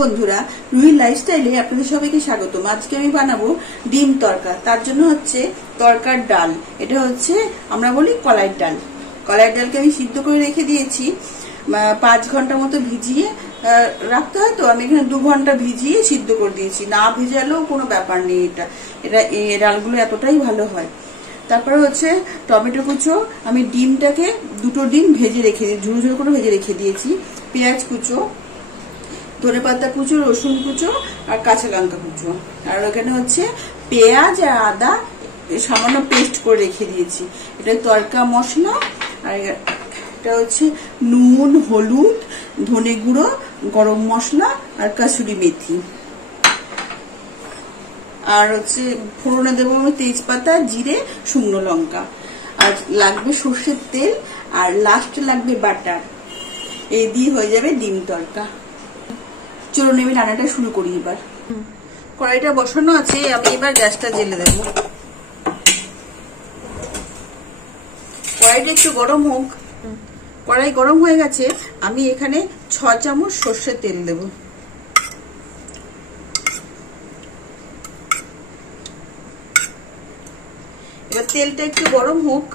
বন্ধুরা, রুহির লাইফস্টাইলে আপনাদের সবাইকে স্বাগতম। আজকে আমি বানাবো ডিম তড়কা। তার জন্য হচ্ছে তড়কার ডাল। এটা হচ্ছে আমরা বলি কলাইয়ের ডাল। কলাইয়ের ডালকে আমি সিদ্ধ করে রেখে দিয়েছি 5 ঘন্টা মতো ভিজিয়ে রাখতে হয়। তো আমি এখানে 2 ঘন্টা ভিজিয়ে সিদ্ধ করে দিয়েছি। না ভিজালেও কোনো ব্যাপার নেই। এটা এই ডালগুলো এতটাই ভালো হয়। তারপরে হচ্ছে টমেটো কুচো, আমি ডিমটাকে 2টো ডিম ভেজে রেখে ঝুরো ঝুরো করে ভেজে রেখে দিয়েছি। পেঁয়াজ কুচো, ধনেপাতা কুচো, রসুন কুচো আর কাঁচা লঙ্কা কুচো। আর ওখানে হচ্ছে পেঁয়াজ আর আদা সামান্য পেস্ট করে রেখে দিয়েছি। এটা তড়কা মশলা। আর এটা হচ্ছে নুন, হলুদ, ধনে গুঁড়ো, গরম মশলা আর কাসুরি মেথি। আর হচ্ছে ফোড়নে দেবো আমি তেজপাতা, জিরে, শুকনো লঙ্কা। আর লাগবে সর্ষের তেল, আর লাস্টে লাগবে বাটার। এই দিয়ে হয়ে যাবে ডিম তড়কা। চলুন আমি রান্নাটা শুরু করি। এবার কড়াইটা বসানো আছে, আমি এবার গ্যাসটা জ্বেলে দেব। কড়াইটা একটু গরম হোক। কড়াই গরম হয়ে গেছে, আমি এখানে 6 চামচ সর্ষের তেল দেব। এবার তেলটা একটু গরম হোক।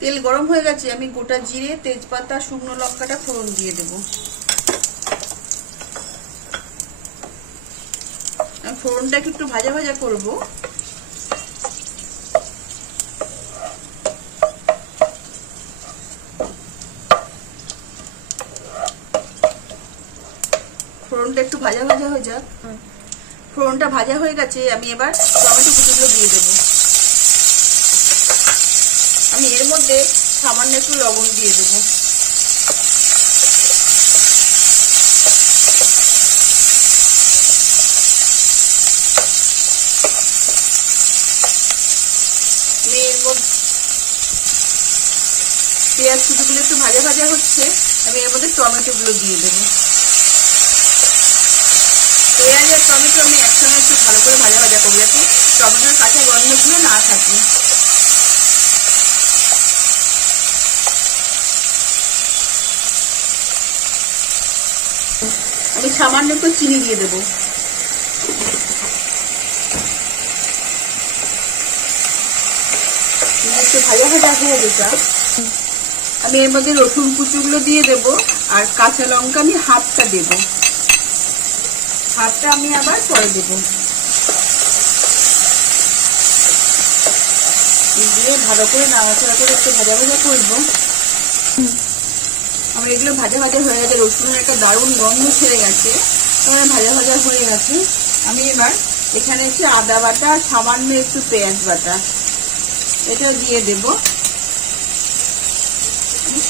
তেল গরম হয়ে গেছে, আমি গোটা জিরে, তেজপাতা, শুকনো লঙ্কাটা ফোড়ন দিয়ে দেবো। ফোড়নটাকে একটু ভাজা ভাজা করব। ফোড়নটা একটু ভাজা ভাজা হয়ে যাক। ফোড়নটা ভাজা হয়ে গেছে, আমি এবার টমেটো কুচিগুলো দিয়ে দেব। আমি এর মধ্যে সামান্য একটু লবণ দিয়ে দেবো। পেঁয়াজ কুচিগুলো একটু ভাজা ভাজা হচ্ছে, আমি এর মধ্যে টমেটো গুলো দিয়ে দেবো। পেঁয়াজ আর টমেটো আমি একসঙ্গে একটু ভালো করে ভাজা ভাজা করবো, যাতে টমেটোর কাঁচা গন্ধগুলো না থাকে। আমি সামান্য একটু চিনি দিয়ে দেবো। একটু ভাজা ভাজা হয়ে গেছে, আমি এর মধ্যে রসুন কুচিগুলো দিয়ে দেব। আর কাঁচা লঙ্কা আমি হাফটা দেব, হাফটা আমি আবার পরে দেব। দিয়ে ভালো করে নাড়াচাড়া করে একটু ভাজা ভাজা করবো। আমার এগুলো ভাজা ভাজা হয়ে গেছে, রসুনের একটা দারুণ গন্ধ ছেড়ে গেছে। তোমার ভাজা ভাজা হয়ে গেছে, আমি এবার এখানে হচ্ছে আদা বাটা, সামান্য একটু পেঁয়াজ বাটা এটা দিয়ে দেব।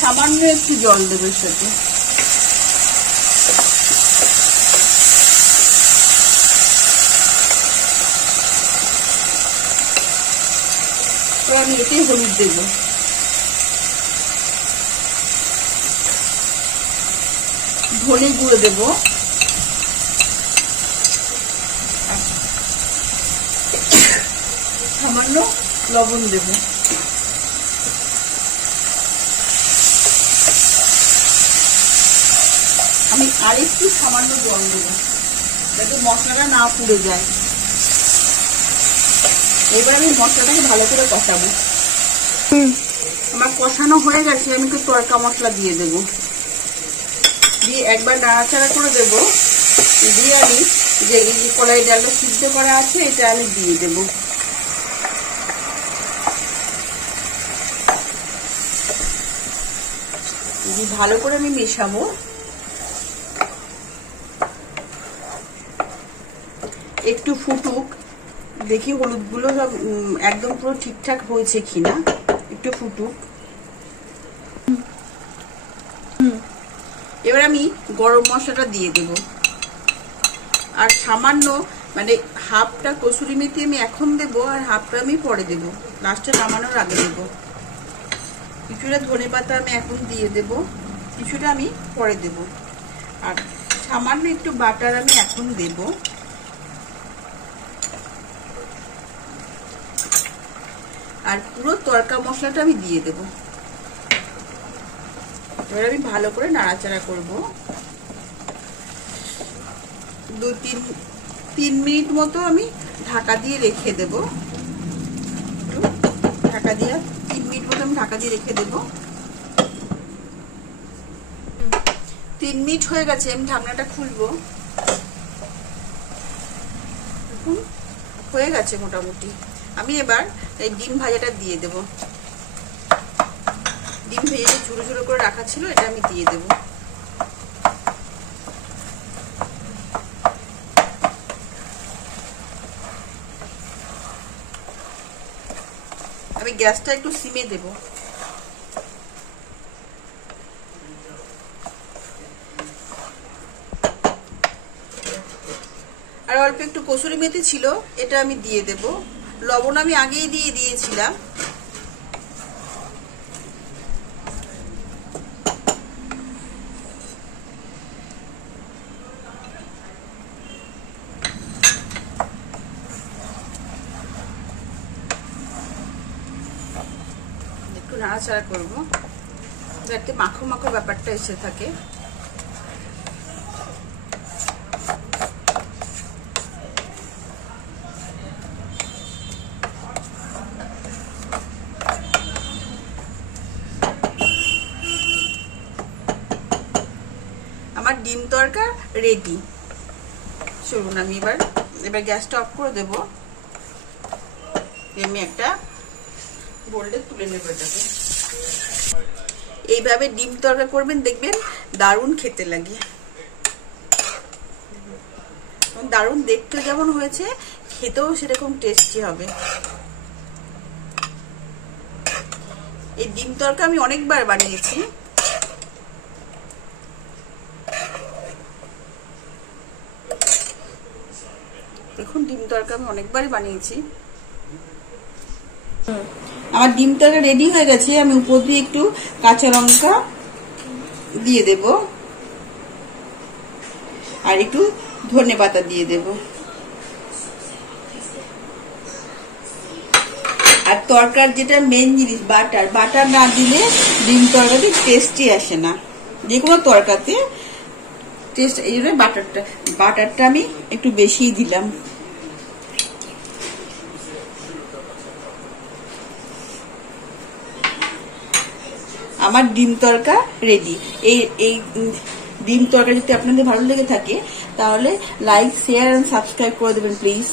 সামান্য একটু জল দেবো এর সাথে। তো আমি এতে হলুদ দেব। ধনে গুঁড়ো দেব। সামান্য লবণ দেব। আমি আরেকটু সামান্য জল দেব, যাতে মশলাটা না পুড়ে যায়। এবার আমি মশলাটাকে ভালো করে কষাবো। আমার কষানো হয়ে গেছে, আমি একটু তড়কা মশলা দিয়ে দেব। দিয়ে একবার নাড়াচাড়া করে দেব। দিয়ে আমি যে কলাই ডাল সিদ্ধ করা আছে এটা আমি দিয়ে দেব। ভালো করে আমি মেশাবো। একটু ফুটুক, দেখি হলুদগুলো সব একদম পুরো ঠিকঠাক হয়েছে কিনা। একটু ফুটুক। এবার আমি গরম মশলাটা দিয়ে দেব। আর সামান্য মানে হাফটা কসুরি মেথি আমি এখন দেব, আর হাফটা আমি পরে দেব, লাস্টে নামানোর আগে দেব। কিছুটা ধনেপাতা আমি এখন দিয়ে দেব, কিছুটা আমি পরে দেব। আর সামান্য একটু বাটার আমি এখন দেব। আর পুরো তড়কা মশলাটা আমি দিয়ে দেব। এবার আমি ভালো করে নাড়াচাড়া করব। তিন মিনিট মতো আমি ঢাকা দিয়ে রেখে দেব। ঢাকা দিয়ে 3 মিনিট মতো আমি ঢাকা দিয়ে রেখে দেব। 3 মিনিট হয়ে গেছে, আমি ঢাকনাটা খুলবো। হয়ে গেছে মোটামুটি। আমি এবার এই ডিম ভাজাটা দিয়ে দেব। ডিম ভেজে ঝুড়ো ঝুড়ো করে রাখা ছিল, এটা আমি দিয়ে দেব। আমি গ্যাসটা একটু সিমে দেব। আর অল্প একটু কসুরি মেথি ছিল, এটা আমি দিয়ে দেব। লবণ আমি আগেই দিয়ে দিয়েছিলাম। একটু নাড়াচাড়া করবো যাতে মাখো মাখো ব্যাপারটা এসে থাকে। আমার ডিম তরকা রেডি। চলুন আমি এবার গ্যাসটা অফ করে দেব। আমি একটা বোল্ডে তুলে নেব এটাকে। এইভাবে ডিম তরকা করবেন, দেখবেন দারুণ খেতে লাগে। দারুণ দেখতে যেমন হয়েছে, খেতেও সেরকম টেস্টি হবে। এই ডিম তরকা আমি অনেকবার বানিয়েছি। দেখুন, ডিম তরকা আমি অনেকবারই বানিয়েছি। আমার ডিম তরকা রেডি হয়ে গেছে। আমি উপর দিয়ে একটু কাঁচা লঙ্কা দিয়ে দেব আর একটু ধনেপাতা দিয়ে দেব। আর তরকার যেটা মেন জিনিস, বাটার না দিলে ডিম তরকাতে টেস্টই আসে না। যে কোনো তরকাতে টেস্ট, এই জন্য বাটারটা আমি একটু বেশিই দিলাম। আমার ডিম তরকা রেডি। এই ডিম তরকা যদি আপনাদের ভালো লেগে থাকে তাহলে লাইক, শেয়ার এন্ড সাবস্ক্রাইব করে দেবেন প্লিজ।